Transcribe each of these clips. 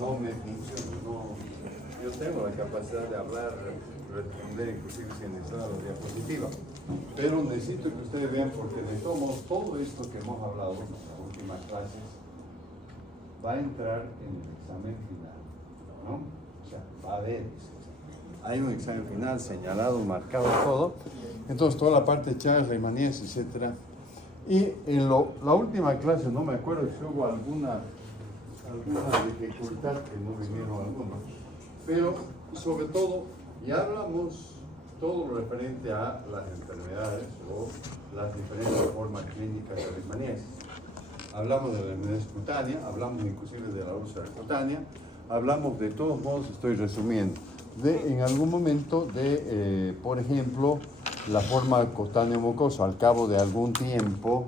no me funciona. No. Yo tengo la capacidad de hablar, responder, inclusive sin necesitar la diapositiva. Pero necesito que ustedes vean, porque de todos modos, todo esto que hemos hablado en las últimas clases va a entrar en el examen final, ¿no? O sea, va a haber. Hay un examen final señalado, marcado, todo. Entonces, toda la parte de Charles, Reimaníes, etc. Y en la última clase, no me acuerdo si hubo alguna dificultad, que no vinieron algunos. Pero, sobre todo, ya hablamos todo lo referente a las enfermedades o las diferentes formas clínicas de Leishmaniasis. Hablamos de la enfermedad cutánea, hablamos inclusive de la úlcera cutánea, hablamos de todos modos, estoy resumiendo, en algún momento de, por ejemplo, la forma cutánea mucosa al cabo de algún tiempo.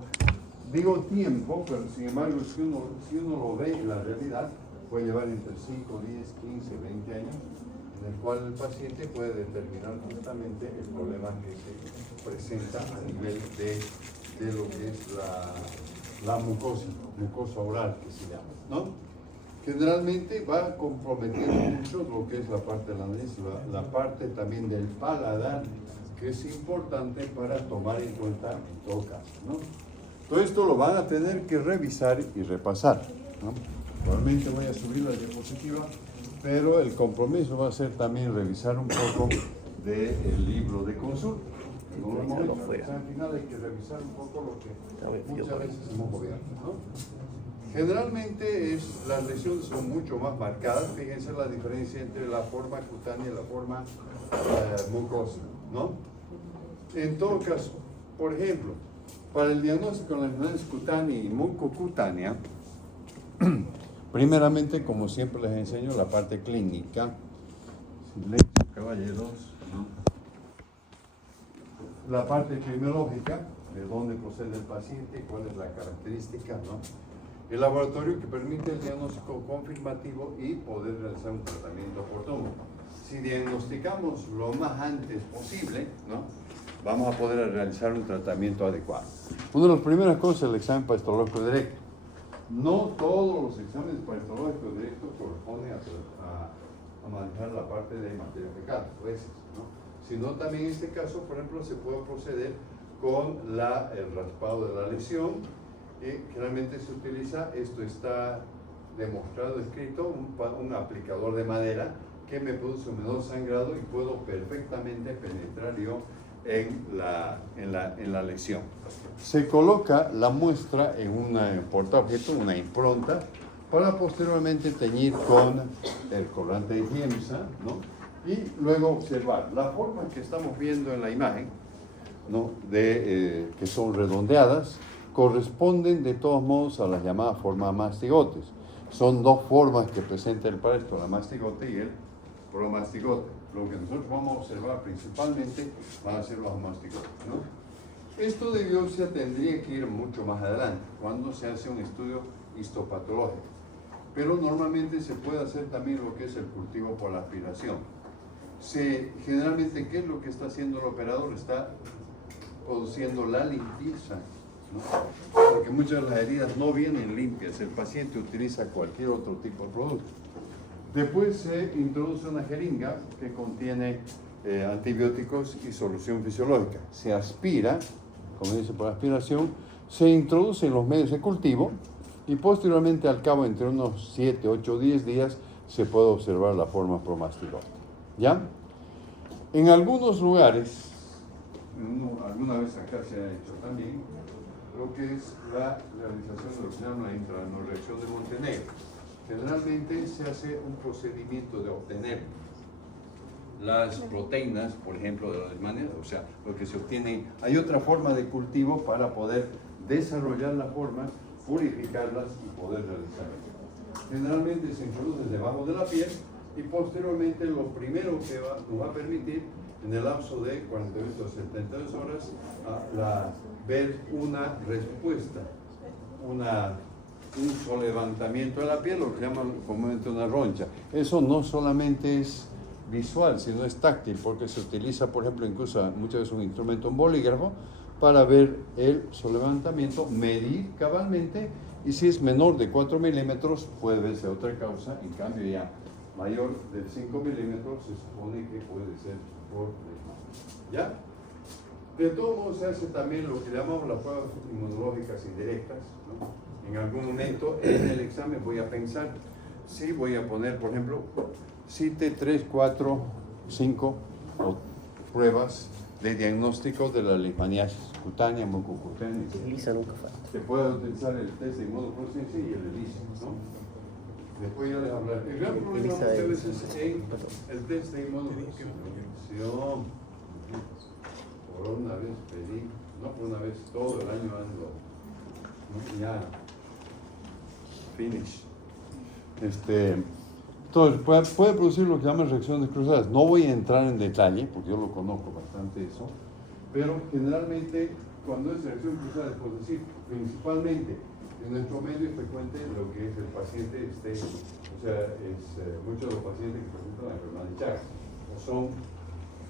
Digo tiempo, pero sin embargo, si uno lo ve en la realidad, puede llevar entre 5, 10, 15, 20 años, en el cual el paciente puede determinar justamente el problema que se presenta a nivel de lo que es la mucosa oral, que se llama, ¿no? Generalmente va comprometiendo mucho lo que es la parte de la nariz, la parte también del paladar, que es importante para tomar en cuenta en todo caso, ¿no? Todo esto lo van a tener que revisar y repasar, ¿no? Probablemente voy a subir la diapositiva, pero el compromiso va a ser también revisar un poco del libro de consulta. En un momento, al final hay que revisar un poco lo que muchas veces hemos obviado, ¿no? Generalmente las lesiones son mucho más marcadas. Fíjense la diferencia entre la forma cutánea y la forma mucosa, ¿no? En todo caso, por ejemplo, para el diagnóstico de la enfermedad cutánea y mucocutánea, primeramente, como siempre les enseño, la parte clínica. Silencio, caballeros, ¿no? La parte epidemiológica, de dónde procede el paciente, cuál es la característica, ¿no? El laboratorio que permite el diagnóstico confirmativo y poder realizar un tratamiento oportuno. Si diagnosticamos lo más antes posible, ¿no?, vamos a poder realizar un tratamiento adecuado. Una de las primeras cosas es el examen parasitológico directo. No todos los exámenes parasitológicos directos corresponden a manejar la parte de materia fecal, jueces, ¿no?, sino también en este caso, por ejemplo, se puede proceder con el raspado de la lesión. Generalmente se utiliza, esto está demostrado, escrito, un aplicador de madera que me produce un menor sangrado y puedo perfectamente penetrar yo en la lesión. Se coloca la muestra en una portaobjeto, una impronta, para posteriormente teñir con el colorante de Giemsa, ¿no?, y luego observar la forma que estamos viendo en la imagen, ¿no?, que son redondeadas, corresponden de todos modos a las llamadas formas mastigotes. Son dos formas que presenta el parásito, la mastigote y el promastigote. Lo que nosotros vamos a observar principalmente van a ser los mastigotes, ¿no? Esto de biopsia tendría que ir mucho más adelante, cuando se hace un estudio histopatológico. Pero normalmente se puede hacer también lo que es el cultivo por la aspiración. Generalmente, ¿qué es lo que está haciendo el operador? Está produciendo la limpieza, ¿no? Porque muchas de las heridas no vienen limpias, el paciente utiliza cualquier otro tipo de producto. Después se introduce una jeringa que contiene antibióticos y solución fisiológica. Se aspira, como dice por aspiración, se introduce en los medios de cultivo y posteriormente, al cabo entre unos 7, 8, 10 días, se puede observar la forma promastigótica. ¿Ya? En algunos lugares, alguna vez acá se ha hecho también, lo que es la realización de lo que se llama la intranorreacción de Montenegro. Generalmente se hace un procedimiento de obtener las proteínas, por ejemplo, de la Leishmania, o sea, lo que se obtiene. Hay otra forma de cultivo para poder desarrollar las formas, purificarlas y poder realizarlas. Generalmente se introduce debajo de la piel y posteriormente lo primero que nos va a permitir en el lapso de 48 a 72 horas ver una respuesta, un solevantamiento de la piel, lo que llaman comúnmente una roncha. Eso no solamente es visual, sino es táctil, porque se utiliza, por ejemplo, incluso muchas veces un instrumento, un bolígrafo, para ver el sobrelevantamiento, medir cabalmente, y si es menor de 4 milímetros puede verse otra causa. En cambio ya mayor de 5 milímetros se supone que puede ser por leishmaniasis. ¿Ya? De todos modos se hace también lo que llamamos las pruebas inmunológicas indirectas, ¿no? En algún momento en el examen voy a pensar si voy a poner, por ejemplo, cite 3, 4, 5 pruebas de diagnóstico de la leishmaniasis cutánea, mucocutánea. ELISA nunca falta. Se puede utilizar el test de inmunofluorescencia y el ELISA, ¿no? Después ya les hablaré. El gran problema muchas veces es en el test de inmunofluorescencia. Por una vez pedí, no por una vez, todo el año ando, ¿no? Ya, finish. Entonces, puede producir lo que llaman reacciones cruzadas. No voy a entrar en detalle, porque yo lo conozco bastante eso, pero generalmente cuando es reacción cruzada, es por decir, principalmente en nuestro medio es frecuente lo que es el paciente, muchos de los pacientes que presentan la enfermedad de Chagas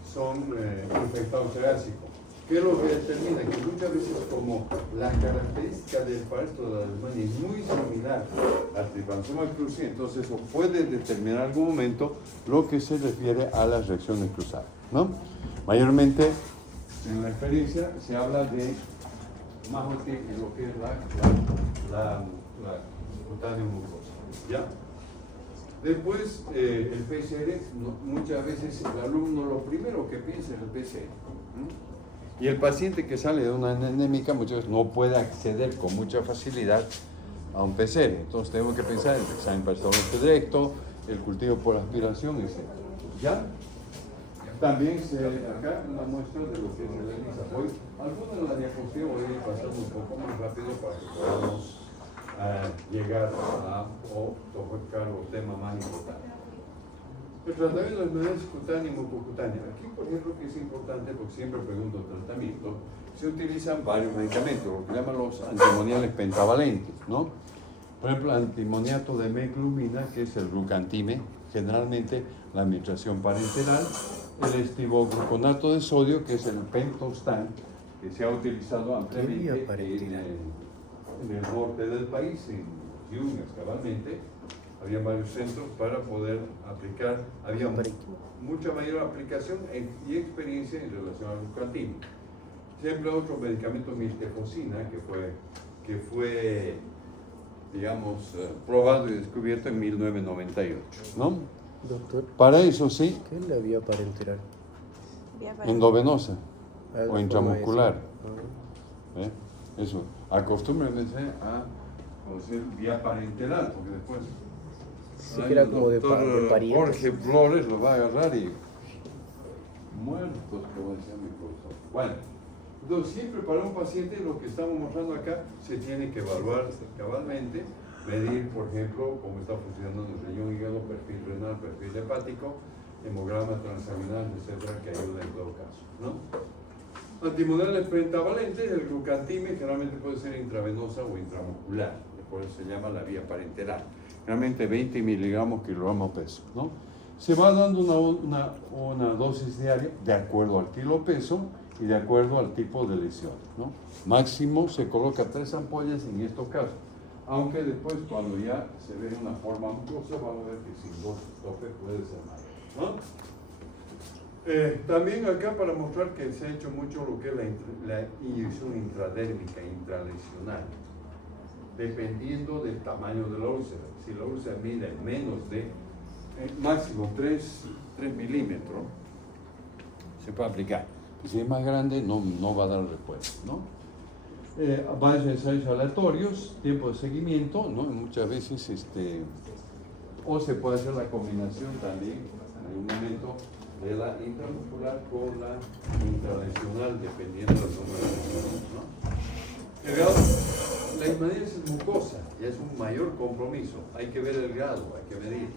son infectados cerásicos. ¿Qué es lo que determina? Que muchas veces, como la característica del parásitos de la leishmania es muy similar al Trypanosoma cruzi, entonces eso puede determinar en algún momento lo que se refiere a las reacciones cruzadas, ¿no? Mayormente en la experiencia se habla de más en lo que es la cutánea mucosa, ¿ya? Después, el PCR, muchas veces el alumno lo primero que piensa es el PCR, ¿no? Y el paciente que sale de una anémica muchas veces no puede acceder con mucha facilidad a un PCR. Entonces tenemos que pensar en el examen parcialmente directo, el cultivo por aspiración, etc. ¿Ya? También acá una muestra de lo que es el ELISA. Algunas de las diapositivas voy a ir pasando un poco más rápido para que podamos llegar o tocar los temas más importantes. El tratamiento de enfermedades cutáneas y mucocutáneas. Aquí, por ejemplo, que es importante, porque siempre pregunto tratamiento, se utilizan varios medicamentos, lo que llaman los antimoniales pentavalentes, ¿no? Por ejemplo, el antimoniato de meglumina, que es el glucantime, generalmente la administración parenteral, el estivogluconato de sodio, que es el pentostan, que se ha utilizado ampliamente en el norte del país, en Yungas, cabalmente. Había varios centros para poder aplicar, había mucha mayor aplicación y experiencia en relación al glucantime. Siempre otro medicamento, miltefosina, que fue digamos, probado y descubierto en 1998, ¿no? Doctor, Para eso sí, ¿qué es la vía parenteral? endovenosa Ah, o intramuscular. Ah. Eso, acostúmbrense a conocer vía parenteral, porque después Sí, que era como de parientes. Jorge Flores lo va a agarrar y muertos, como decía mi profesor. Bueno, entonces siempre para un paciente lo que estamos mostrando acá se tiene que evaluar cabalmente, medir, por ejemplo, cómo está funcionando el riñón, hígado, perfil renal, perfil hepático, hemograma transaminal, etcétera, que ayuda en todo caso, ¿no? Antimoniales pentavalentes, el glucantime generalmente puede ser intravenosa o intramuscular, por eso se llama la vía parenteral. Realmente 20 miligramos kilogramo peso, ¿no? Se va dando una dosis diaria de acuerdo al kilo peso y de acuerdo al tipo de lesión, ¿no? Máximo se coloca 3 ampollas en estos casos, aunque después cuando ya se ve una forma mucosa vamos a ver que sin dosis tope puede ser mayor, ¿no? También acá para mostrar que se ha hecho mucho lo que es la inyección intradérmica, intralesional, dependiendo del tamaño de la úlcera. Si la úlcera mide menos de máximo 3 milímetros, se puede aplicar. Si es más grande, no va a dar respuesta, ¿no? Varios ensayos aleatorios, tiempo de seguimiento, ¿no? Muchas veces, o se puede hacer la combinación también, en algún momento, de la intramuscular con la intralesional, dependiendo del número de lesiones, ¿no? El grado, la leishmaniasis es mucosa, ya es un mayor compromiso, hay que ver el grado, hay que medir.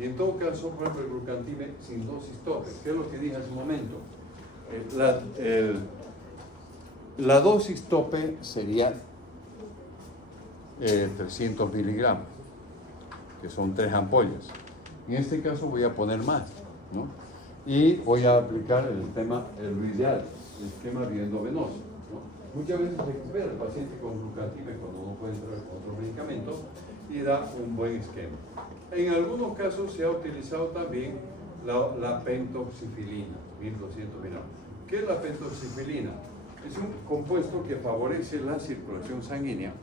Y en todo caso, por ejemplo, el glucantime sin dosis tope, que es lo que dije hace un momento. La dosis tope sería 300 miligramos, que son 3 ampollas. En este caso voy a poner más, ¿no? Y voy a aplicar lo ideal, el esquema endovenoso, ¿no? Muchas veces se recupera el paciente con glucantime cuando no puede entrar con otro medicamento y da un buen esquema. En algunos casos se ha utilizado también la pentoxifilina, 1200 miligramos. ¿Qué es la pentoxifilina? Es un compuesto que favorece la circulación sanguínea.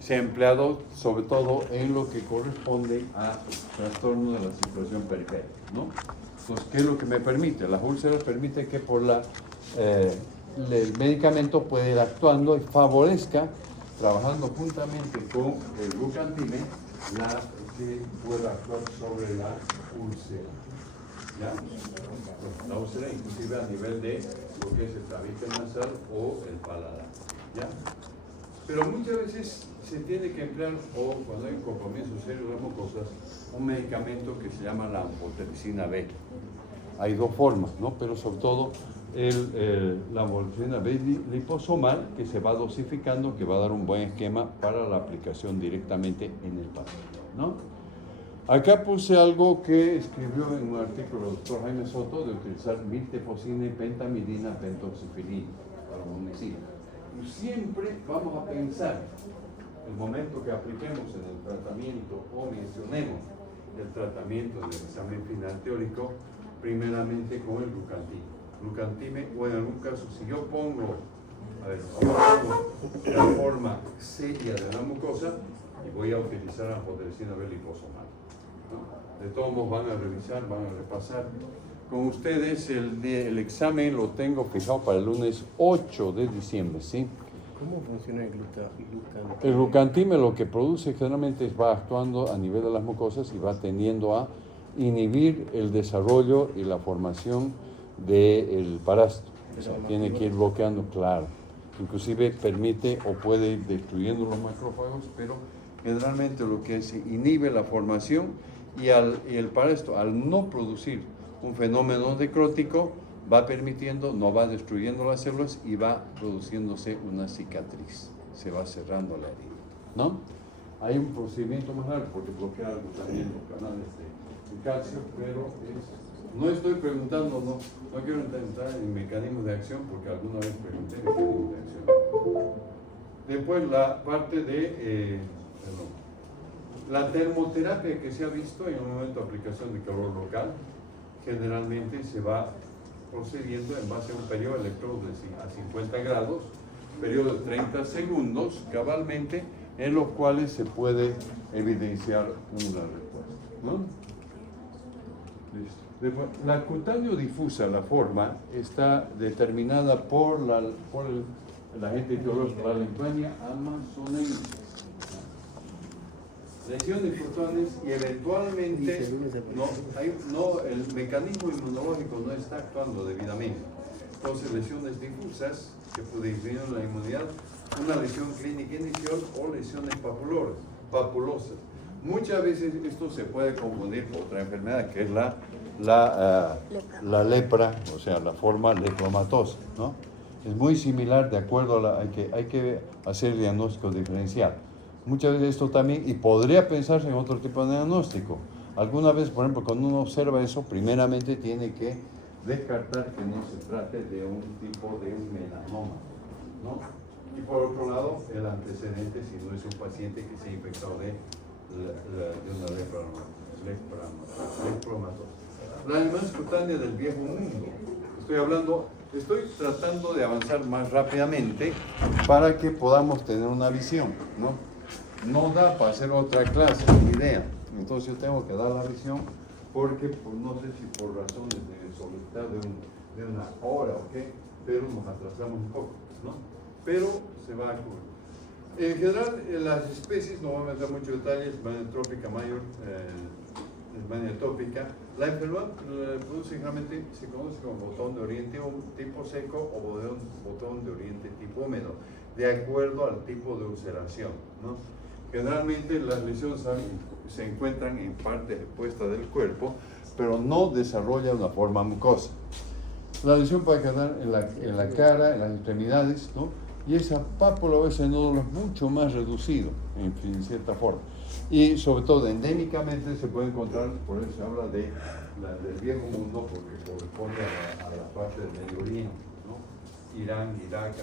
Se ha empleado sobre todo en lo que corresponde a trastornos de la circulación periférica, ¿no? Entonces, ¿qué es lo que me permite? Las úlceras permiten que por el medicamento pueda ir actuando y favorezca, trabajando juntamente con el glucantime, que pueda actuar sobre la úlcera. ¿Ya? La úlcera inclusive a nivel de lo que es el tabique nasal o el paladar. ¿Ya? Pero muchas veces se tiene que emplear, o cuando hay un compromiso serio de las mucosas, un medicamento que se llama la amphotericina B. Hay dos formas, ¿no? Pero sobre todo la amphotericina B liposomal, que se va dosificando, que va a dar un buen esquema para la aplicación directamente en el paciente, ¿no? Acá puse algo que escribió en un artículo el doctor Jaime Soto de utilizar miltefosina y pentamidina pentoxifilina para homicida. Y siempre vamos a pensar el momento que apliquemos en el tratamiento o mencionemos el tratamiento del examen final teórico, primeramente con el glucantime, o en algún caso, si yo pongo, la forma seria de la mucosa, y voy a utilizar la amphotericina B liposomal, ¿no? De todos modos van a revisar, van a repasar. Con ustedes el examen lo tengo fijado para el lunes 8 de diciembre, ¿sí? ¿Cómo funciona el glucantime? El glucantime lo que produce generalmente va actuando a nivel de las mucosas y va tendiendo a inhibir el desarrollo y la formación del parásito. O sea, tiene que ir bloqueando, claro. Inclusive permite o puede ir destruyendo los macrófagos, pero generalmente lo que se inhibe la formación y el parásito, al no producir un fenómeno necrótico, va permitiendo, no va destruyendo las células y va produciéndose una cicatriz. Se va cerrando la herida, ¿no? Hay un procedimiento más largo porque bloquea también los canales de calcio, pero no estoy preguntando, no quiero entrar en mecanismos de acción porque alguna vez pregunté mecanismos de acción. Después la parte de la termoterapia que se ha visto en el momento de aplicación de calor local, generalmente se va procediendo en base a un periodo de electrodos a 50 grados, periodo de 30 segundos, cabalmente, en los cuales se puede evidenciar una respuesta, ¿no? Listo. Después, la cutáneo difusa, la forma, está determinada por el agente etiológico, la Lempania amazonensis. Lesiones cutaneas y eventualmente el mecanismo inmunológico no está actuando debidamente. Entonces, lesiones difusas que pueden disminuir la inmunidad, una lesión clínica inicial o lesiones papulosas. Muchas veces esto se puede confundir con otra enfermedad que es la lepra, o sea, la forma lepromatosa, ¿no? Es muy similar, de acuerdo a hay que hacer diagnóstico diferencial. Muchas veces esto también, y podría pensarse en otro tipo de diagnóstico. Alguna vez, por ejemplo, cuando uno observa eso, primeramente tiene que descartar que no se trate de un tipo de melanoma, ¿no? Y por otro lado, el antecedente, si no es un paciente que se ha infectado de una lepromatosis. La animal cutánea del viejo mundo. Estoy tratando de avanzar más rápidamente para que podamos tener una visión, ¿no? No da para hacer otra clase, ni idea. Entonces yo tengo que dar la visión porque no sé si por razones de solicitar de una hora o qué, pero nos atrasamos un poco, ¿no? Pero se va a cubrir. En general, las especies, no voy a meter muchos detalles, Mania trópica mayor, Mania tópica. La enfermedad produce generalmente, se conoce como botón de oriente tipo seco o botón de oriente tipo húmedo, de acuerdo al tipo de ulceración, ¿no? Generalmente las lesiones se encuentran en partes expuestas del cuerpo, pero no desarrolla una forma mucosa. La lesión puede quedar en la cara, en las extremidades, ¿no? Y esa pápula o ese nódulo es mucho más reducido, en cierta forma. Y sobre todo, endémicamente se puede encontrar, por eso se habla del viejo mundo, porque corresponde a la parte del Medio Oriente, ¿no? Irán, Irak,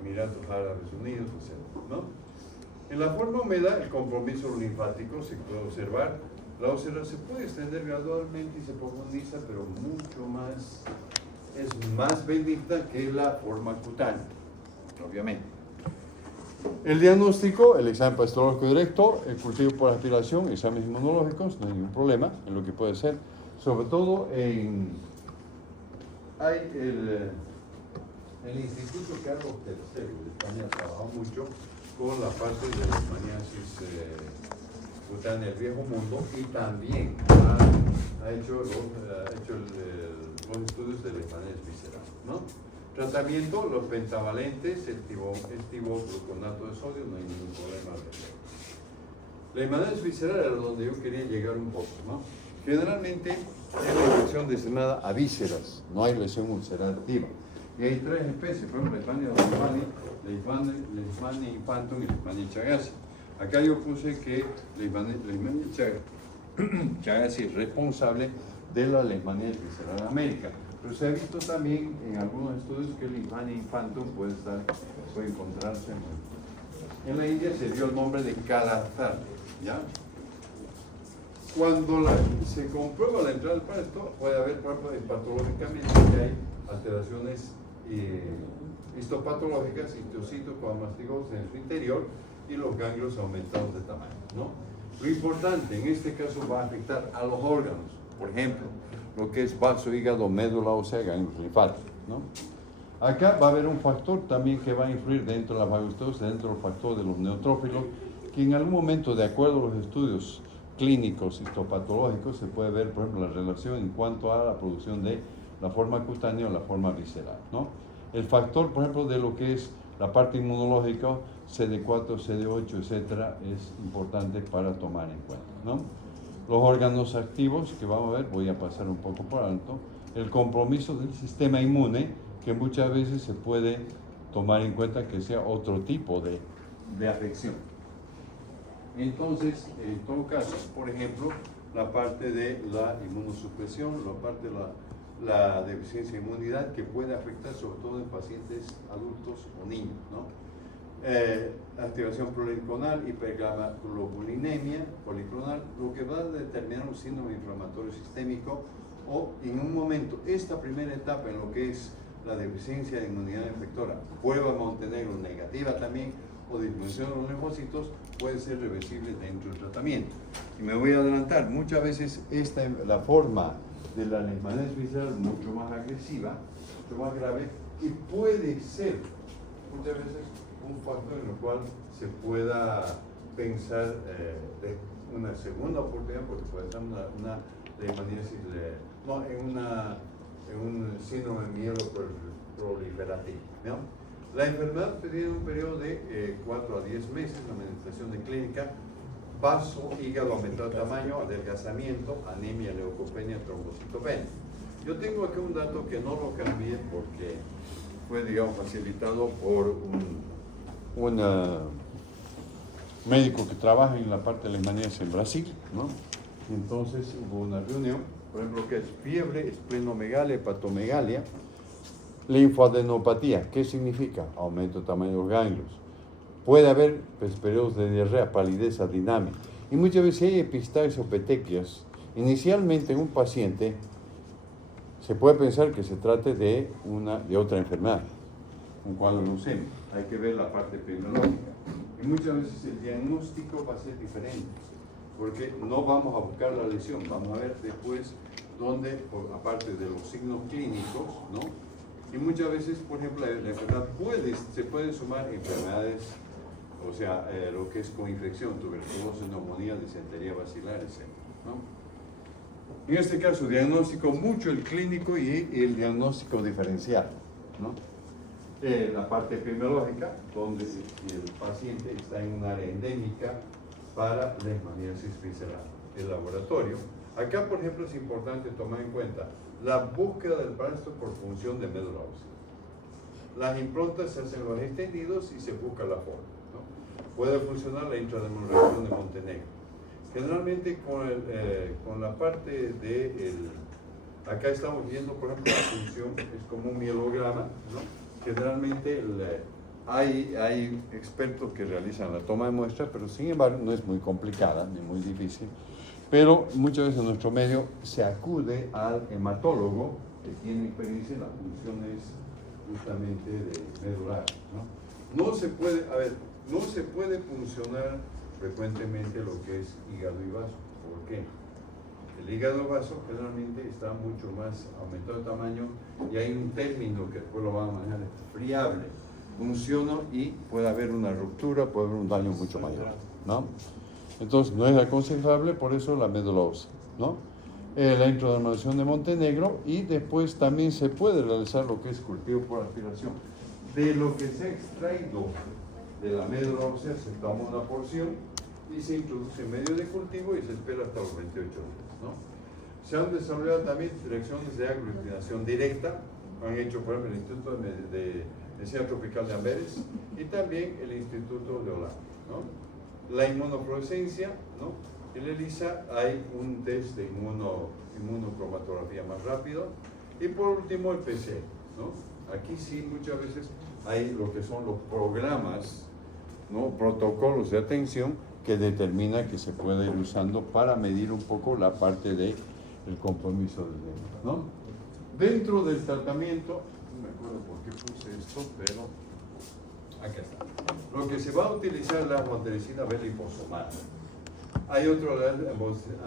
Emiratos Árabes Unidos, etc., ¿no? En la forma húmeda, el compromiso linfático se puede observar. La úlcera se puede extender gradualmente y se profundiza, pero mucho más, es más benigna que la forma cutánea, obviamente. El diagnóstico, el examen patológico directo, el cultivo por aspiración, exámenes inmunológicos, no hay ningún problema en lo que puede ser. Sobre todo hay el Instituto Carlos III de España ha trabajado mucho con la parte de la leishmaniasis cutánea del viejo mundo y también ha hecho los estudios de leishmaniasis visceral, ¿no? Tratamiento, los pentavalentes, el tibogluconato de sodio, no hay ningún problema al respecto. La leishmaniasis visceral era donde yo quería llegar un poco, ¿no? Generalmente hay una infección destinada a vísceras, no hay lesión ulcerativa. Y hay tres especies, por ejemplo, Leishmania infantum y Leishmania chagassi. Acá yo puse que Leishmania chagassi es responsable de la leishmaniasis visceral en América. Pero se ha visto también en algunos estudios que Leishmania infantum puede encontrarse en la India. Se dio el nombre de Kalasar, ¿ya? Cuando se comprueba la entrada del parto, puede haber patológicamente que hay alteraciones histopatológicas, histocitos coamastigos en su interior y los ganglios aumentados de tamaño, ¿no? Lo importante en este caso va a afectar a los órganos, por ejemplo, lo que es vaso, hígado, médula ósea, ganglios linfáticos, ¿no? Acá va a haber un factor también que va a influir dentro de la fagostosis, dentro del factor de los neutrófilos, que en algún momento, de acuerdo a los estudios clínicos histopatológicos, se puede ver, por ejemplo, la relación en cuanto a la producción de la forma cutánea o la forma visceral, ¿no? El factor, por ejemplo, de lo que es la parte inmunológica, CD4, CD8, etcétera, es importante para tomar en cuenta, ¿no? Los órganos activos que vamos a ver, voy a pasar un poco por alto, el compromiso del sistema inmune, que muchas veces se puede tomar en cuenta que sea otro tipo de afección. Entonces, en todo caso, por ejemplo, la parte de la inmunosupresión, la parte de la deficiencia de inmunidad que puede afectar sobre todo en pacientes adultos o niños, ¿no? Activación prolinconal, hiperglobulinemia policlonal, lo que va a determinar un síndrome inflamatorio sistémico o en un momento, esta primera etapa en lo que es la deficiencia de inmunidad efectora, prueba Montenegro negativa también o disminución de los linfocitos, puede ser reversible dentro del tratamiento. Y me voy a adelantar, muchas veces la forma de la leishmaniasis visceral mucho más agresiva, mucho más grave, y puede ser muchas veces un factor en el cual se pueda pensar de una segunda oportunidad, porque puede ser una leishmaniasis, en un síndrome mieloproliferativo, ¿no? La enfermedad tiene un periodo de 4 a 10 meses, la manifestación de clínica, vaso, hígado aumentado de tamaño, adelgazamiento, anemia, leucopenia, trombocitopenia. Yo tengo aquí un dato que no lo cambié porque fue, digamos, facilitado por un médico que trabaja en la parte de leishmaniasis en Brasil, ¿no? Entonces hubo una reunión, por ejemplo, que es fiebre, esplenomegalia, hepatomegalia, linfadenopatía. ¿Qué significa? Aumento de tamaño de los ganglios. Puede haber periodos de diarrea, palidez, adinomia. Y muchas veces hay epistaxis o petequias. Inicialmente en un paciente se puede pensar que se trate de otra enfermedad, un cuadro leucémico. Hay que ver la parte epidemiológica. Y muchas veces el diagnóstico va a ser diferente, porque no vamos a buscar la lesión, vamos a ver después dónde, aparte de los signos clínicos, ¿no? Y muchas veces, por ejemplo, la enfermedad se puede sumar enfermedades, o sea, lo que es con infección, tuberculosis, neumonía, disentería bacilar, etc., ¿no? En este caso, diagnóstico mucho el clínico y el diagnóstico diferencial, ¿no? La parte epidemiológica, donde el paciente está en un área endémica para leishmaniasis visceral. El laboratorio. Acá, por ejemplo, es importante tomar en cuenta la búsqueda del parásito por función de médula ósea. Las improntas se hacen los extendidos y se busca la forma, ¿no? Puede funcionar la intrademulación de Montenegro. Generalmente con la parte de acá estamos viendo, por ejemplo, la función es como un mielograma, ¿no? generalmente hay expertos que realizan la toma de muestras, pero sin embargo no es muy complicada ni muy difícil. Pero muchas veces en nuestro medio se acude al hematólogo que tiene experiencia en las funciones justamente de medular, ¿no? No se puede, a ver, no se puede funcionar frecuentemente lo que es hígado y vaso. ¿Por qué? El hígado vaso generalmente está mucho más aumentado de tamaño y hay un término que después lo van a manejar, es friable. Funciona y puede haber una ruptura, puede haber un daño mucho mayor, ¿no? Entonces no es aconsejable, por eso la médula ósea, ¿no? La intradermalación de Montenegro, y después también se puede realizar lo que es cultivo por aspiración. De lo que se ha extraído de la médula ósea se toma una porción y se introduce en medio de cultivo y se espera hasta los 28 días, ¿no? Se han desarrollado también direcciones de aglutinación directa, han hecho por ejemplo el Instituto de Medicina Tropical de Amberes y también el Instituto de Holanda, ¿no? La inmunofluorescencia, ¿no? En el ELISA hay un test de inmunocromatografía más rápido, y por último el PCR, ¿no? Aquí sí muchas veces hay lo que son los programas, ¿no? Protocolos de atención que determina que se puede ir usando para medir un poco la parte del compromiso del dengue, ¿no? Dentro del tratamiento, no me acuerdo por qué puse esto, pero acá está. Lo que se va a utilizar es la anfotericina B liposomada. Hay otro, la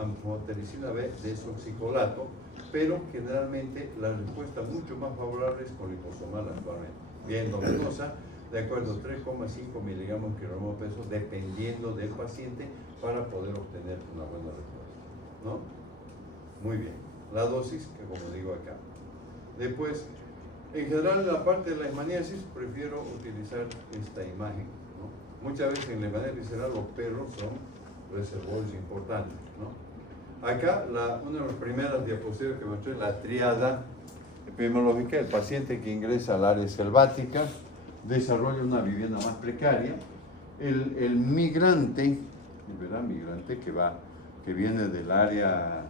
anfotericina B desoxicolato, pero generalmente la respuesta mucho más favorable es con liposomal actualmente. Bien dominosa, de acuerdo a 3,5 miligramos kilogramo peso, dependiendo del paciente, para poder obtener una buena respuesta, ¿no? Muy bien. La dosis, que como digo acá. Después, en general, en la parte de la leishmaniasis, prefiero utilizar esta imagen, ¿no? Muchas veces en la leishmaniasis visceral los perros son reservorios importantes, ¿no? Acá, una de las primeras diapositivas que mostré, la triada epidemiológica, el paciente que ingresa al área selvática desarrolla una vivienda más precaria, el migrante, ¿verdad? Migrante que viene del área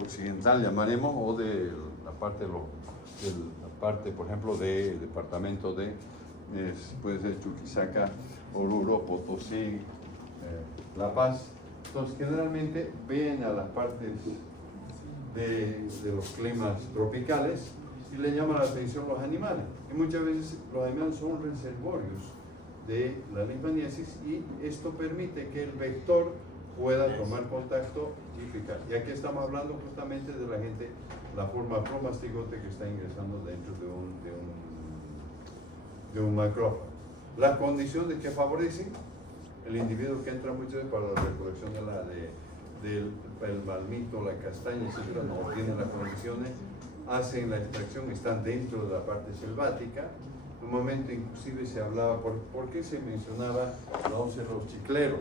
occidental, llamaremos, o de la parte por ejemplo, del departamento de, puede ser Chuquisaca, Oruro, Potosí, La Paz. Entonces, generalmente ven a las partes de los climas tropicales y le llaman la atención los animales. Y muchas veces los animales son reservorios de la leishmaniasis, y esto permite que el vector pueda tomar contacto y picar. Y aquí estamos hablando justamente de la gente, la forma promastigote que está ingresando dentro de un macrófago. Las condiciones que favorecen el individuo que entra muchas veces para la recolección del palmito, la castaña, etc., no tienen las condiciones, hacen la extracción, están dentro de la parte selvática. En un momento inclusive se hablaba, ¿por qué se mencionaba la ósea de los chicleros?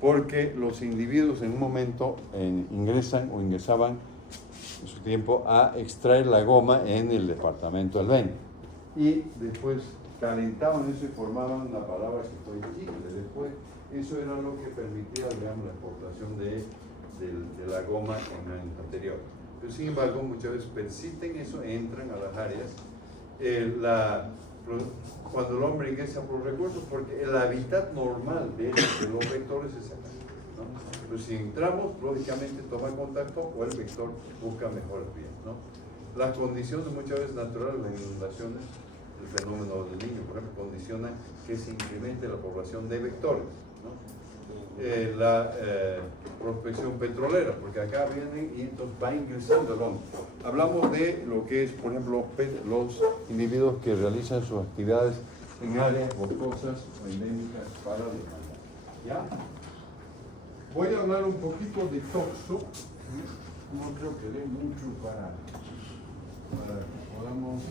Porque los individuos en un momento ingresan o ingresaban en su tiempo a extraer la goma en el departamento del Beni, y después calentaban eso y formaban una palabra que fue chicle. Después eso era lo que permitía, digamos, la exportación de la goma en años anteriores. Pero sin embargo muchas veces persisten eso, entran a las áreas, cuando el hombre ingresa por los recursos, porque el hábitat normal de los vectores es acá, ¿no? Pero si entramos, lógicamente toma contacto o el vector busca mejores vías, ¿no? Las condiciones muchas veces naturales, las inundaciones, el fenómeno del Niño, por ejemplo, condicionan que se incremente la población de vectores, ¿no? La prospección petrolera, porque acá vienen y entonces va ingresando el hombre. Hablamos de lo que es, por ejemplo, los individuos que realizan sus actividades en áreas boscosas o endémicas para demandar. ¿Ya? Voy a hablar un poquito de toxo. No creo que dé mucho para que podamos.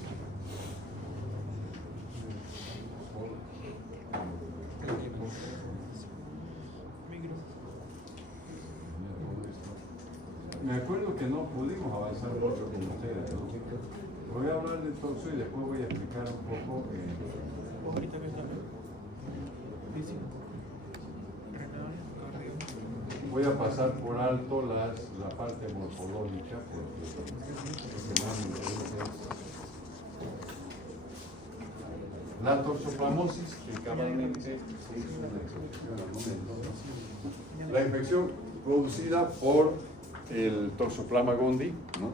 Me acuerdo que no pudimos avanzar mucho con ustedes, ¿no? Voy a hablar de toxo y después voy a explicar un poco. Voy a pasar por alto la parte morfológica, porque lo que más me interesa es La toxoplasmosis, que cabalmente es una excepción al momento, ¿no? La infección producida por el Toxoplasma gondii, ¿no?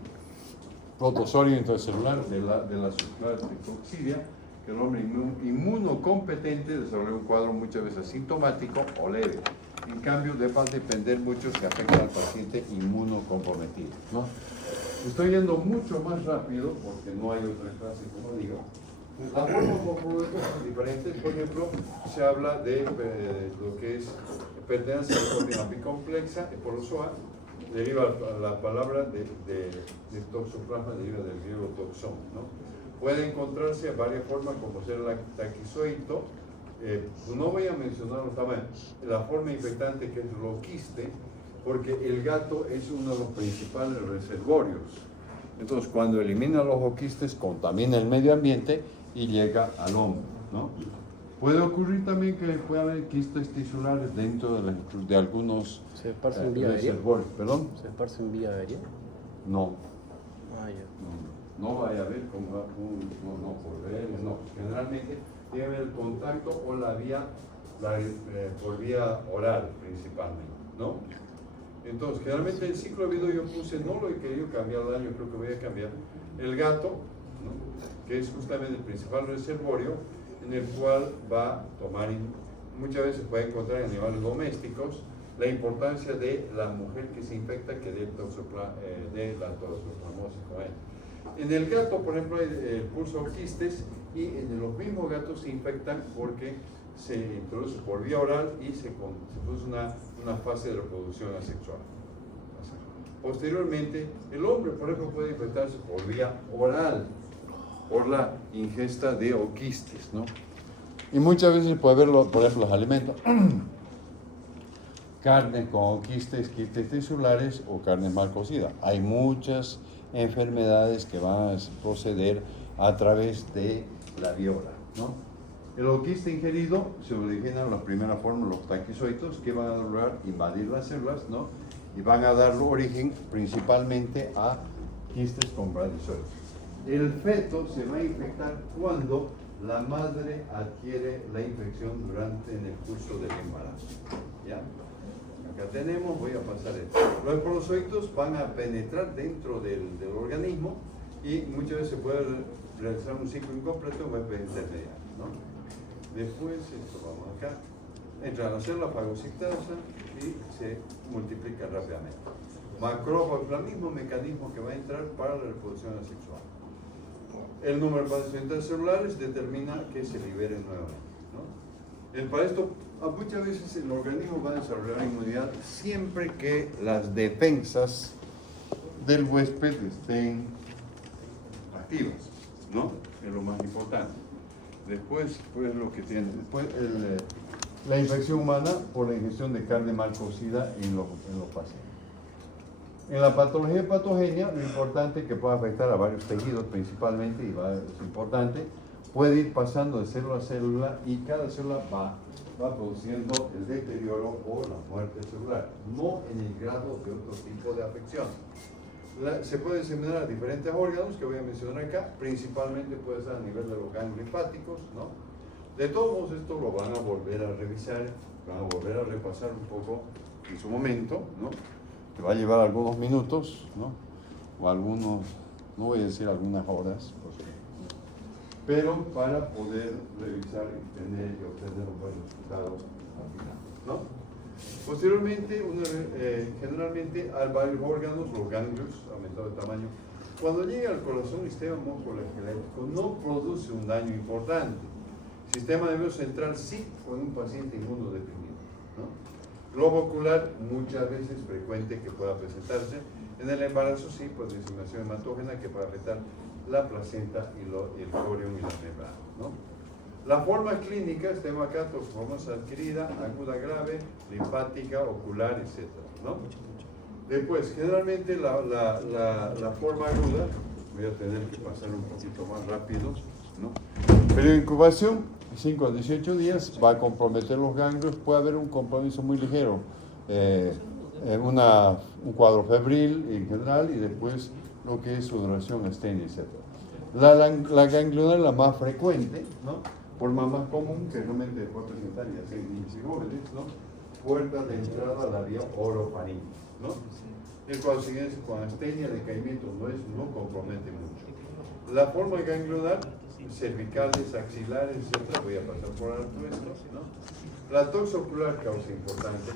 Protozoario intracelular de la circular Coccidia, que el hombre inmunocompetente desarrolla un cuadro muchas veces asintomático o leve. En cambio, va a depender mucho si afecta al paciente inmunocomprometido, ¿no? Estoy yendo mucho más rápido porque no hay otra clase, como digo. Las formas morfológicas son diferentes. Por ejemplo, se habla de lo que es pertenencia a la forma apicomplexa, eporozoa, deriva la palabra de toxoplasma, deriva del griego toxón, ¿no? Puede encontrarse varias formas, como ser la taquizoito. No voy a mencionar los tamaños. La forma infectante, que es loquiste, porque el gato es uno de los principales reservorios. Entonces, cuando elimina los oquistes, contamina el medio ambiente y llega al hombre, ¿no? Puede ocurrir también que pueda haber quistes tisulares dentro de algunos ¿Se esparce en vía aérea? reservorios. ¿Perdón? ¿Se esparce en vía aérea? No. Ah, ya. No vaya a haber como no por ver, no. Generalmente debe haber contacto o la vía, por vía oral principalmente, ¿no? Entonces, generalmente el ciclo de vida yo puse, no lo he querido cambiar al año, creo que voy a cambiar. El gato, ¿no? Que es justamente el principal reservorio en el cual va a tomar, muchas veces puede encontrar animales domésticos, la importancia de la mujer que se infecta que de la toxoplasmosis con él. En el gato, por ejemplo, hay pulso quistes y en los mismos gatos se infectan porque se introduce por vía oral y se produce una fase de reproducción asexual. Posteriormente, el hombre, por ejemplo, puede infectarse por vía oral, por la ingesta de oquistes, ¿no? Y muchas veces puede haber, por ejemplo, los alimentos, carne con quistes tisulares o carne mal cocida. Hay muchas enfermedades que van a proceder a través de la vía oral, ¿no? El oquiste ingerido se origina en la primera forma, los taquizoitos, que van a lograr invadir las células, ¿no? Y van a dar origen principalmente a quistes con bradizoides. El feto se va a infectar cuando la madre adquiere la infección en el curso del embarazo, ¿ya? Acá tenemos, voy a pasar esto. Los porozoitos van a penetrar dentro del organismo y muchas veces se puede realizar un ciclo incompleto o intermediario, ¿no? Después, esto vamos acá, entra a la célula fagocitasa y se multiplica rápidamente. Macrófago, el mismo mecanismo que va a entrar para la reproducción asexual. El número de pacientes celulares determina que se liberen nuevamente, ¿no? Para esto, muchas veces el organismo va a desarrollar inmunidad siempre que las defensas del huésped estén activas, ¿no? Es lo más importante. Después, pues lo que tiene, después la infección humana por la ingestión de carne mal cocida en los pacientes. En la patología patogenia, lo importante es que puede afectar a varios tejidos principalmente, y es importante, puede ir pasando de célula a célula y cada célula va produciendo el deterioro o la muerte celular, no en el grado de otro tipo de afección. Se puede diseminar a diferentes órganos que voy a mencionar acá, principalmente puede ser a nivel de los ganglios linfáticos, ¿no? De todos modos, esto lo van a volver a revisar, van a volver a repasar un poco en su momento, ¿no? Que va a llevar algunos minutos, ¿no? O algunos, no voy a decir algunas horas, pero para poder revisar y tener y obtener un buen resultado al final, ¿no? Posteriormente, generalmente hay varios órganos, los ganglios, aumentado de tamaño. Cuando llega al corazón, el sistema musculoesquelético no produce un daño importante. Sistema nervioso central sí, con un paciente inmunodeprimido, ¿no? Globo ocular, muchas veces frecuente que pueda presentarse. En el embarazo sí, pues diseminación hematógena que puede afectar la placenta y el corium y la membrana, ¿no? La forma clínica, tengo acá, toxoplasmosis adquirida, aguda grave, linfática, ocular, etc., ¿no? Después, generalmente la forma aguda, voy a tener que pasar un poquito más rápido, ¿no? Periodo de incubación, 5 a 18 días, va a comprometer los ganglios, puede haber un compromiso muy ligero, un cuadro febril en general, y después lo que es sudoración, astenia, etc. La ganglional es la más frecuente, ¿no? forma más común que realmente puede presentar ya sea en niños y jóvenes, ¿no? Puerta de entrada a la vía orofaringe, ¿no? El cual sigue con astenia, decaimiento, no compromete mucho. La forma ganglionar, cervicales, axilares, etc. Voy a pasar por alto esto, ¿no? La toxocular, causa importante,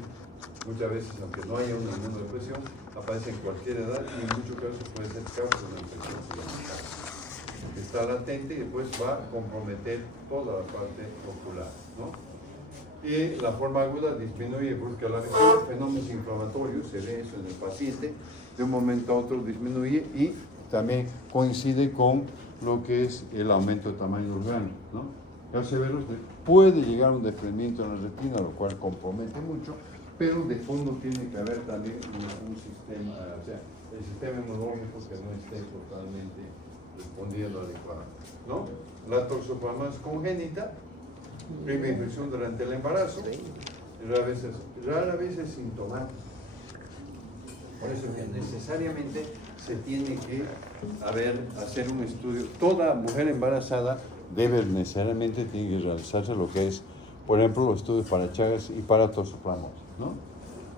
muchas veces, aunque no haya una inmunodepresión, aparece en cualquier edad y en muchos casos puede ser causa de una infección ciática. Está latente y después va a comprometer toda la parte ocular, ¿no? Y la forma aguda disminuye brusca la visión, fenómenos inflamatorios, se ve eso en el paciente, de un momento a otro disminuye y también coincide con lo que es el aumento de tamaño del grano, ¿no? Ya se ve, puede llegar a un desprendimiento en la retina, lo cual compromete mucho, pero de fondo tiene que haber también un sistema, o sea, el sistema inmunológico que no esté totalmente respondiendo adecuadamente, ¿no? La toxoplasmosis congénita, primera infección durante el embarazo, rara vez es sintomática. Por eso que necesariamente se tiene que hacer un estudio. Toda mujer embarazada necesariamente tiene que realizarse lo que es, por ejemplo, los estudios para Chagas y para toxoplasmosis, ¿no?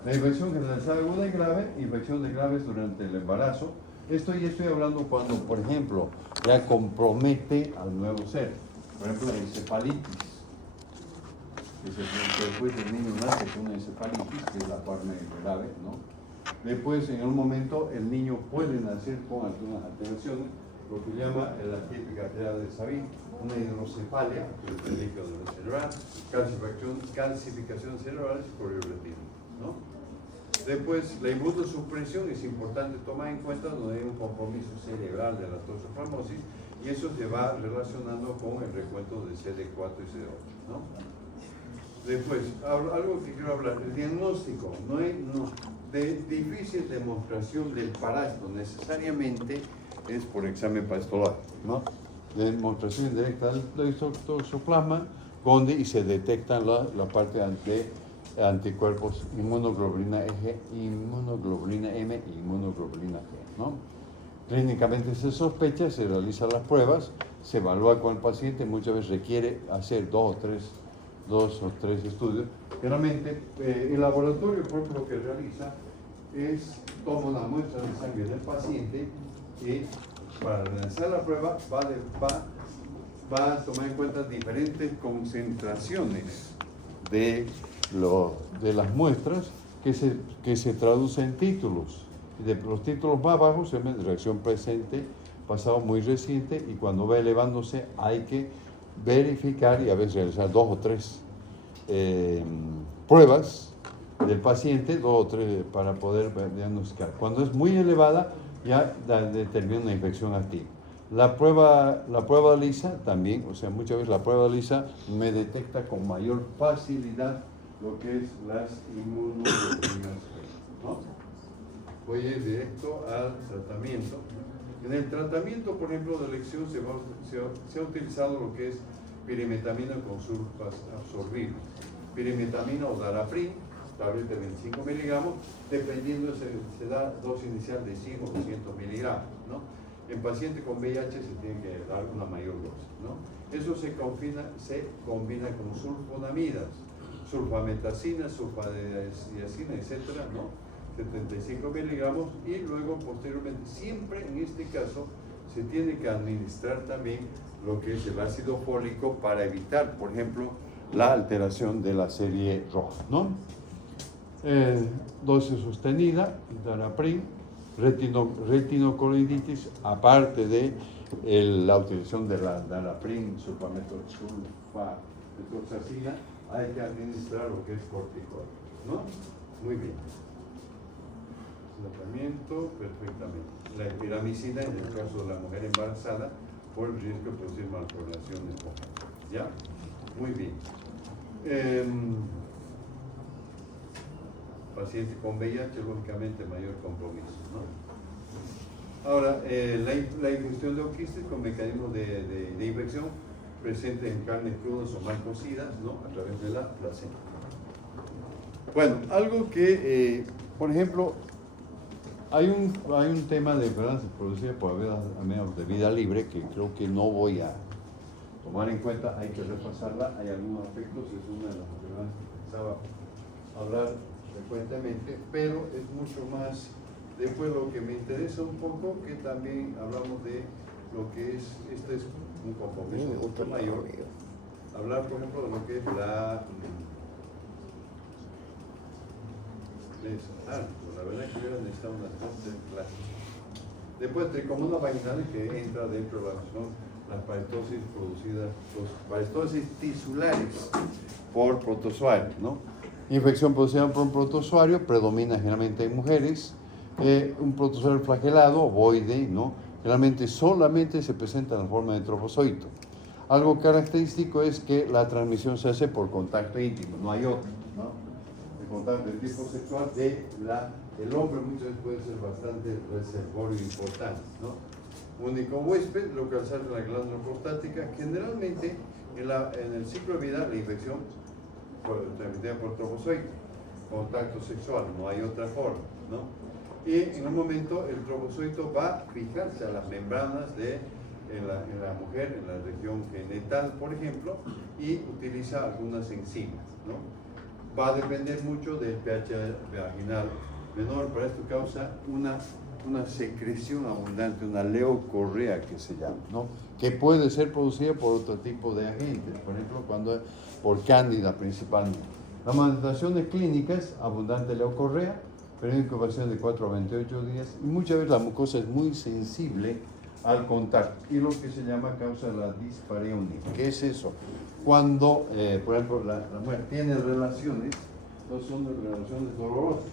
La infección generalizada aguda y grave, infección de graves durante el embarazo. Esto ya estoy hablando cuando, por ejemplo, ya compromete al nuevo ser. Por ejemplo, la encefalitis. Después el niño nace con una encefalitis, que es la parte grave, ¿no? Después, en un momento, el niño puede nacer con algunas alteraciones, lo que llama la típica tirada de Sabin, una hidrocefalia, que es el líquido cerebral, calcificación cerebral y coriorretina, ¿no? Después, la inmunosupresión es importante tomar en cuenta donde hay un compromiso cerebral de la toxoplasmosis y eso se va relacionando con el recuento de CD4 y CD8, ¿no? Después, algo que quiero hablar, el diagnóstico, de difícil demostración del parásito necesariamente es por examen parasitológico, ¿no? De demostración indirecta del toxoplasma, donde y se detectan la parte de anticuerpos, inmunoglobulina M y inmunoglobulina G, ¿no? Clínicamente se sospecha, se realizan las pruebas, se evalúa con el paciente, muchas veces requiere hacer dos o tres estudios. Generalmente, el laboratorio, por ejemplo, lo que realiza es toma una muestra de sangre del paciente y para realizar la prueba va a tomar en cuenta diferentes concentraciones de las muestras que se traducen en títulos. De los títulos más bajos se llama reacción presente, pasado muy reciente, y cuando va elevándose hay que verificar y a veces realizar dos o tres pruebas del paciente, dos o tres para poder diagnosticar. Cuando es muy elevada ya determina una infección activa. La prueba lisa también, o sea, muchas veces la prueba lisa me detecta con mayor facilidad lo que es las inmunoglobulinas, ¿no? Voy a ir directo al tratamiento. En el tratamiento, por ejemplo, de elección se ha utilizado lo que es pirimetamina con sulfas absorbibles. Pirimetamina o daraprim, tableta de 25 miligramos, dependiendo se da dosis inicial de 100 o 200 miligramos, ¿no? En paciente con VIH se tiene que dar una mayor dosis, ¿no? Eso se combina con sulfonamidas, sulfametacina, sulfadiazina, etcétera, ¿no? 75 miligramos y luego posteriormente, siempre en este caso, se tiene que administrar también lo que es el ácido fólico para evitar, por ejemplo, la alteración de la serie roja, ¿no? Dosis sostenida, daraprim, retinocolitis, aparte de la utilización de la daraprim, sulfametoxacina, hay que administrar lo que es corticoides, ¿no? Muy bien. Tratamiento perfectamente. La epiramicina en el caso de la mujer embarazada por el riesgo de producir malformaciones. ¿Ya? Muy bien. Paciente con VIH, lógicamente mayor compromiso, ¿no? Ahora, la infección de oquistis con mecanismo de infección presente en carnes crudas o mal cocidas, ¿no? A través de la placenta. Bueno, algo que, por ejemplo, hay un tema de enfermedades producidas por amenazas de vida libre que creo que no voy a tomar en cuenta, hay que repasarla, hay algunos aspectos, es una de las enfermedades que pensaba hablar frecuentemente, pero es mucho más, después lo que me interesa un poco, que también hablamos de lo que es, este es un compromiso mucho mayor, hablar por ejemplo de lo que es la verdad que hubiera necesitado unas dos clases. Después tricomonas vaginales, que entra dentro de las paratosis producidas, los paratosis tisulares por protozoario, ¿no? Infección producida por un protozoario predomina generalmente en mujeres, un protozoario flagelado, ovoide, ¿no? Generalmente solamente se presenta en la forma de trofozoito. Algo característico es que la transmisión se hace por contacto íntimo, no hay otro, ¿no? El contacto del tipo sexual el hombre muchas veces puede ser bastante reservorio importante, ¿no? Único huésped, localizar en la glándula prostática, generalmente en el ciclo de vida la infección transmitida por trofozoito, contacto sexual, no hay otra forma, ¿no? Y en un momento el trofozoito va a fijarse a las membranas en la mujer, en la región genital, por ejemplo, y utiliza algunas enzimas, ¿no? Va a depender mucho del pH vaginal menor, para esto causa una secreción abundante, una leucorrea que se llama, ¿no? Que puede ser producida por otro tipo de agentes, por ejemplo, por cándida principalmente. Las manifestaciones clínicas, abundante leucorrea, periodo de incubación de 4 a 28 días, y muchas veces la mucosa es muy sensible al contacto, y lo que se llama causa de la dispareunia. ¿Qué es eso? Cuando, por ejemplo, la mujer tiene relaciones, no son relaciones dolorosas,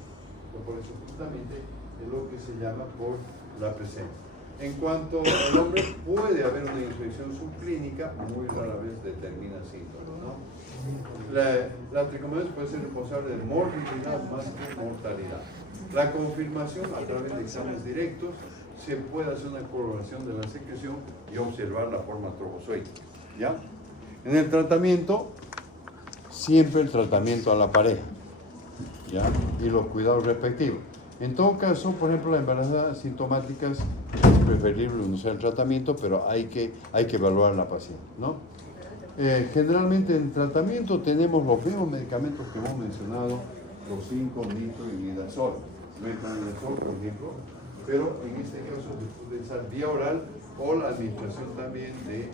por eso justamente es lo que se llama por la presencia. En cuanto al hombre, puede haber una infección subclínica, muy rara vez determina síntomas, ¿no? La tricomonasis puede ser responsable de morbilidad más que mortalidad. La confirmación a través de exámenes directos, se puede hacer una correlación de la secreción y observar la forma trofozoítica, ¿ya? En el tratamiento, siempre el tratamiento a la pareja, ¿ya? Y los cuidados respectivos. En todo caso, por ejemplo, las embarazadas sintomáticas es preferible usar el tratamiento, pero hay que evaluar a la paciente, ¿no? Generalmente en tratamiento tenemos los mismos medicamentos que hemos mencionado, los 5, nitro y nidazol. Metronidazol, por ejemplo, pero en este caso se puede usar vía oral o la administración también de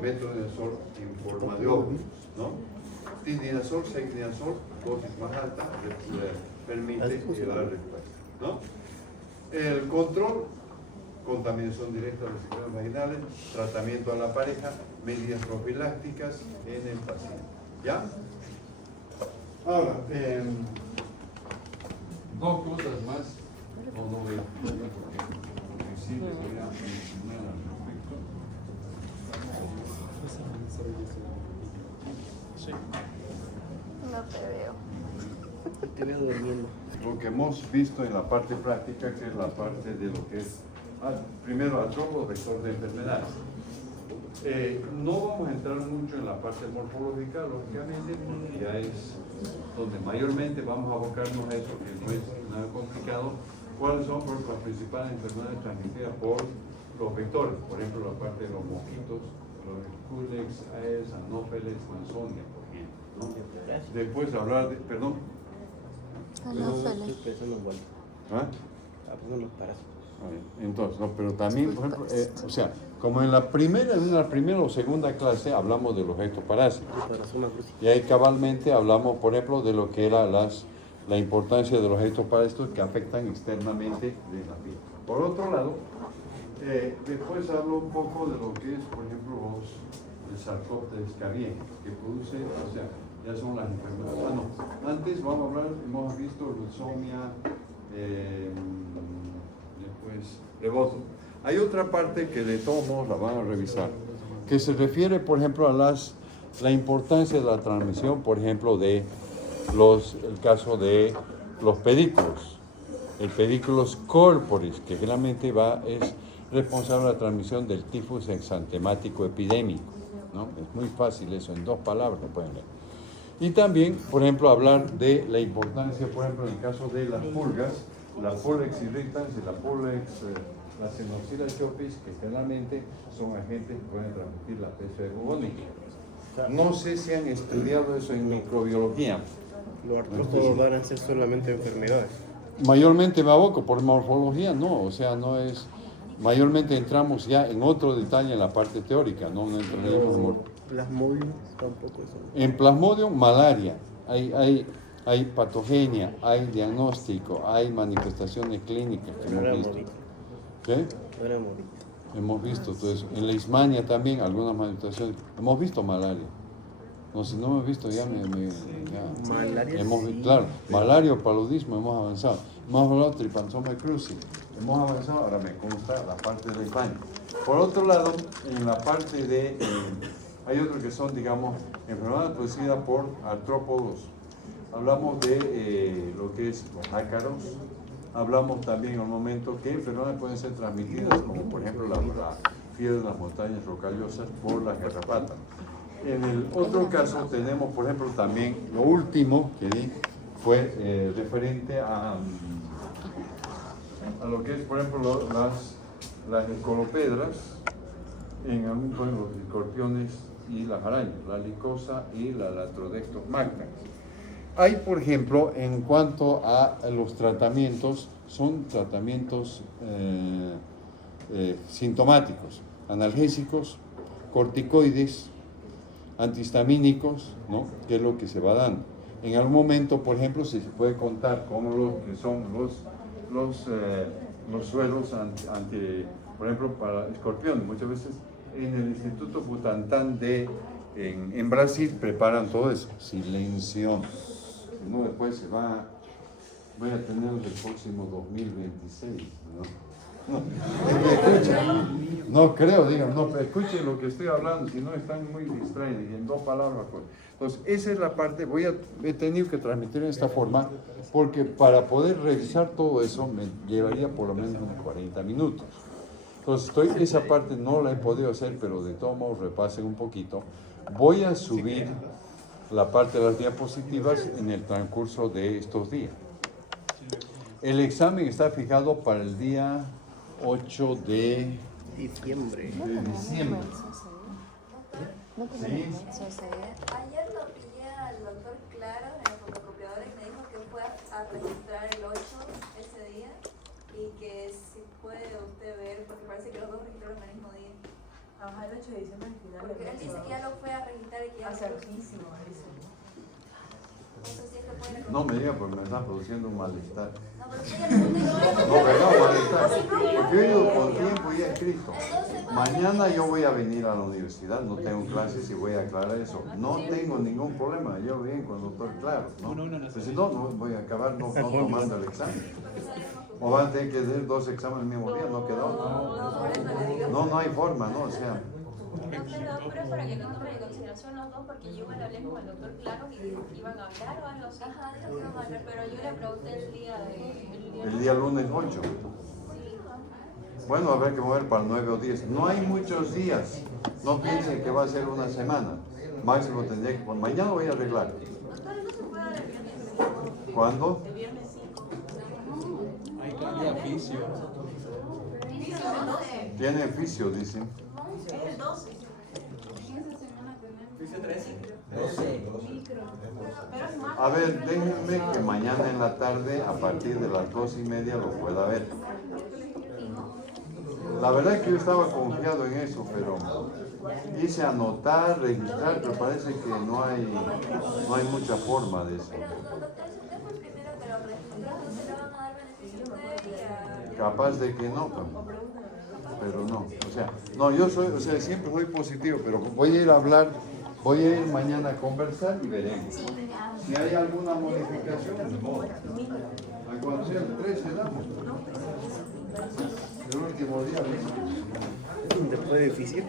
metronidazol en forma de óvulos, ¿no? Tinidazol, sexnidazol, dosis más alta, permite la respuesta, ¿no? El control, contaminación directa de las secreciones vaginales, tratamiento a la pareja, medidas profilácticas en el paciente, ¿ya? Ahora, dos cosas más, o no veo, porque sí les voy a mencionar al respecto. Sí. No te veo. Te veo durmiendo. Lo que hemos visto en la parte práctica, que es la parte de lo que es, primero, artrópodo vector de enfermedades. No vamos a entrar mucho en la parte morfológica, lógicamente, porque ya es donde mayormente vamos a abocarnos a eso, que no es nada complicado. ¿Cuáles son las principales enfermedades transmitidas por los vectores? Por ejemplo, la parte de los mosquitos, los Culex, Aedes, Anopheles, Mansonia, por ejemplo, ¿no? Después hablar de, perdón. Estoy pensando en vuelta. ¿Ah? Son los parásitos. Entonces, no, pero también, por ejemplo, o sea, como en una primera o segunda clase hablamos de los ectoparásitos. Y ahí cabalmente hablamos, por ejemplo, de lo que era la importancia de los ectoparásitos que afectan externamente de la piel. Por otro lado, después hablo un poco de lo que es, por ejemplo, el Sarcoptes cariense, que produce, o sea, ya son las enfermedades. No, antes vamos a hablar, hemos visto leucemia, después rebozo. Hay otra parte que de todos modos la van a revisar, que se refiere, por ejemplo, a la importancia de la transmisión, por ejemplo, de el caso de los pedículos, el pedículos corporis, que generalmente es responsable de la transmisión del tifus exantemático epidémico, ¿no? Es muy fácil eso, en 2 palabras lo pueden leer. Y también, por ejemplo, hablar de la importancia, por ejemplo, en el caso de las pulgas, la Pulex irritans y la Pulex las Xenophila Chopis, que generalmente son agentes que pueden transmitir la peste bubónica. No sé si han estudiado eso en microbiología. Los artrópodos van a ser solamente enfermedades. Mayormente me aboco por morfología, no, o sea, no es... Mayormente entramos ya en otro detalle en la parte teórica, no entraremos en... Plasmodium tampoco son. En Plasmodium, malaria, hay patogenia, hay diagnóstico, hay manifestaciones clínicas que No hemos era visto. movida. ¿Sí? No era movida. Hemos visto todo eso. En la Leishmania también, algunas manifestaciones. Hemos visto malaria. No, si no hemos visto ya ya. Malaria. Claro, malaria o paludismo hemos avanzado. Hemos hablado de Trypanosoma cruzi. Hemos avanzado, ahora me consta la parte de España. Por otro lado, en la parte de... hay otros que son, digamos, enfermedades producidas por artrópodos. Hablamos de lo que es los ácaros. Hablamos también en un momento que enfermedades pueden ser transmitidas, como por ejemplo la fiebre de las montañas rocallosas por las garrapatas. En el otro caso tenemos, por ejemplo, también lo último que di fue referente a lo que es, por ejemplo, las escolopedras, en algún caso los escorpiones y las arañas, la licosa y la Latrodectos magna. Hay, por ejemplo, en cuanto a los tratamientos, son tratamientos sintomáticos, analgésicos, corticoides, antihistamínicos, ¿no? Que es lo que se va dando. En algún momento, por ejemplo, si se puede contar con lo que son los sueros por ejemplo, para escorpiones. Muchas veces en el Instituto Butantan en Brasil preparan todo eso. Silencio. No, después voy a tener el próximo 2026, no creo, digan, no, escuchen lo que estoy hablando, si no están muy distraídos, y en dos palabras. Pues. Entonces, esa es la parte, he tenido que transmitir en esta forma, porque para poder revisar todo eso me llevaría por lo menos unos 40 minutos. Entonces, esa parte no la he podido hacer, pero de todos modos repasen un poquito. Voy a subir la parte de las diapositivas en el transcurso de estos días. El examen está fijado para el día 8 de diciembre. No Sí. Ayer lo pillé al doctor Claro en la fotocopiadora y me dijo que fue a registrar el 8 ese día y que si puede usted ver, porque parece que los dos registraron el mismo día. Ajá, el 8 de diciembre al final. Porque él dice que ya lo fue a registrar y que ya Hace hartísimo, dice. no sé si es que puede No me diga porque me está produciendo un malestar. No, pero usted ya le pregunté No, perdón, malestar. Porque yo he ido con tiempo y he escrito. Mañana yo voy a venir a la universidad, no tengo clases y voy a aclarar eso. No tengo ningún problema, yo bien con el doctor Claro, ¿no? Pues si no, no voy a acabar no tomando el examen. O van a tener que hacer 2 exámenes el mismo día, no queda otro. No hay forma, ¿no? O sea... No, pero es para que no tome en consideración los dos, porque yo igual hablé con el doctor Claro y dijo que iban a hablar o algo así. Ajá, dijo que iban a hablar, Pero yo le pregunté El día lunes 8. Bueno, habrá que mover para el 9 o 10. No hay muchos días. No piensen que va a ser una semana. Máximo tendría que... Mañana voy a arreglar. ¿Cuándo? el viernes 5. Hay cambio oficio. Tiene oficio, dicen. Es el 12. Oficio 13. Pero es más. A ver, déjenme que mañana en la tarde, a partir de las 2:30, lo pueda ver. La verdad es que yo estaba confiado en eso, pero hice anotar, registrar, pero parece que no hay mucha forma de eso. Pero doctor, si usted fue el primero que lo registró, ¿no se le van a dar beneficio a usted y a... Capaz de que no, pero no. O sea, no, yo siempre soy positivo, pero voy a ir mañana a conversar y veremos. Si hay alguna modificación, a conocer el 13 damos. El último día, ¿no? Después de difícil.